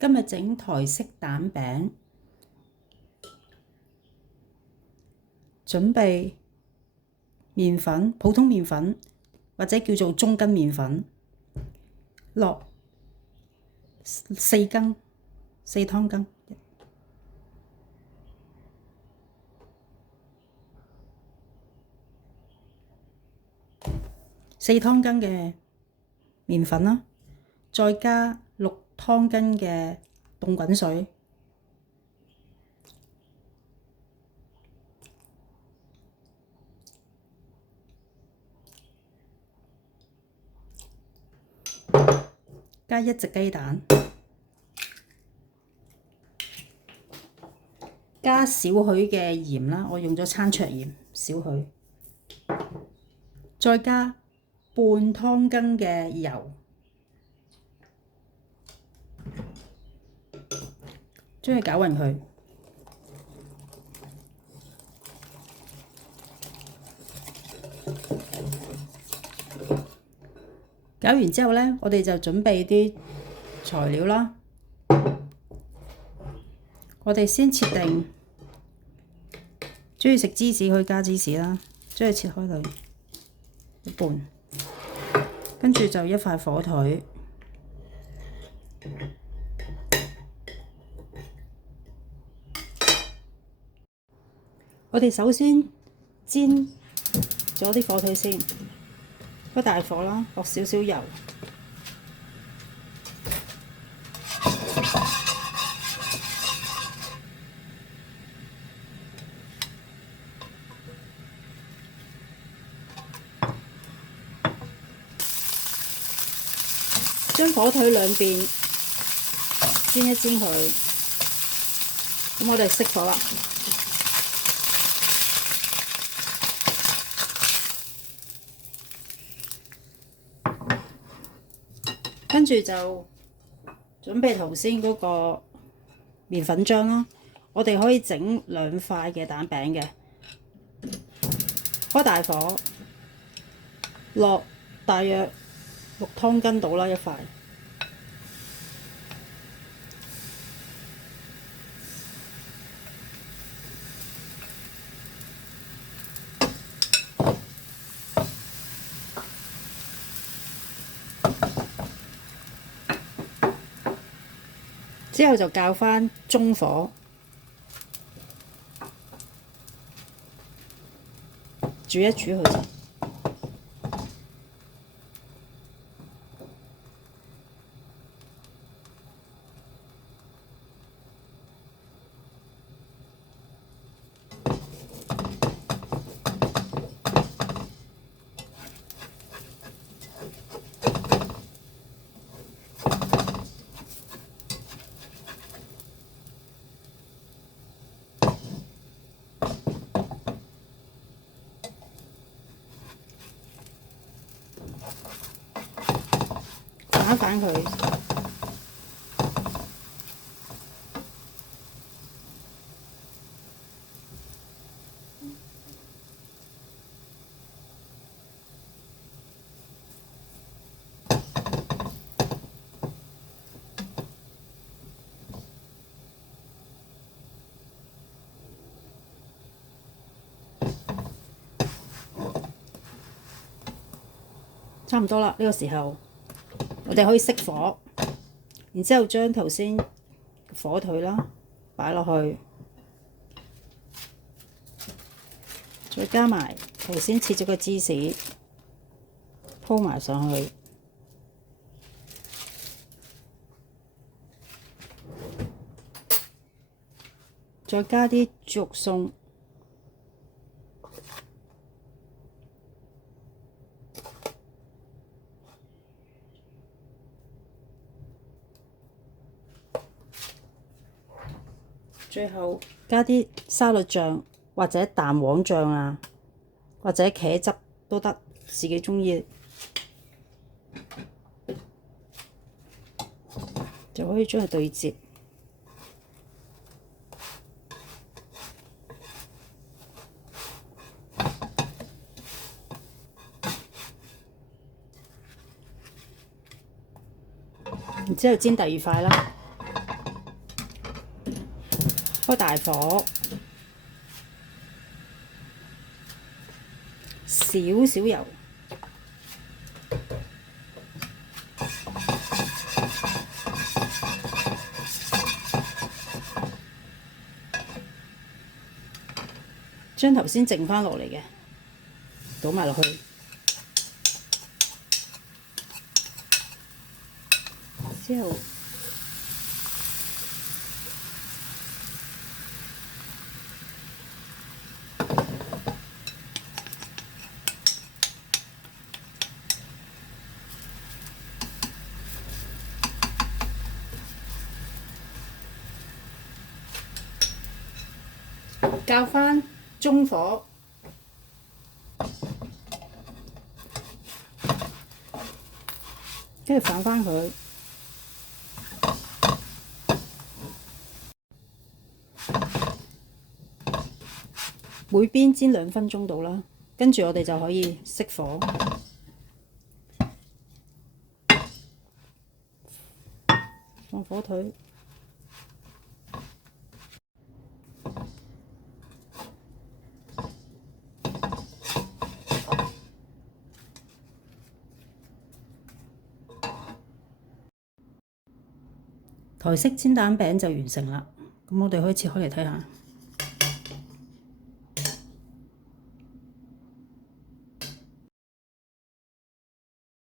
今日整台式蛋餅，準備麵粉，普通麵粉或者叫做中筋麵粉，落4羹，4湯羹。4湯羹嘅麵粉啦，再加6湯羹嘅凍滾水，加1隻雞蛋，加少許嘅鹽啦，我用咗餐桌鹽，少許，再加半湯羹嘅油，將佢攪勻佢。攪完之後呢，我哋就準備啲材料啦。我哋先切定，鍾意食芝士可以加芝士啦，將佢切開佢一半，跟住就1塊火腿，我哋首先煎咗啲火腿先，開大火啦，落少少油。將火腿兩邊煎一煎佢，咁我哋熄火啦。跟住就準備頭先嗰個麵粉漿啦。我哋可以整2塊嘅蛋餅嘅，開大火，落大約6湯羹到啦1塊。之後就較返中火煮一煮佢先。反一反佢，差唔多啦。呢個時候，我哋可以熄火，然之後將頭先火腿啦擺落去，再加埋頭先切咗個芝士鋪埋上去，再加啲豬肉鬆。最後加啲沙律醬或者蛋黃醬啊，或者茄汁都得，自己鍾意就可以將佢對接。然之後煎第2塊啦。開大火，少少油，將頭先剩返落嚟嘅倒埋落去，之後較返中火，跟住反返佢，每邊煎2分鐘到啦。跟住我哋就可以熄火，放火腿。台式煎蛋餅就完成啦，咁我哋可以切開嚟睇下。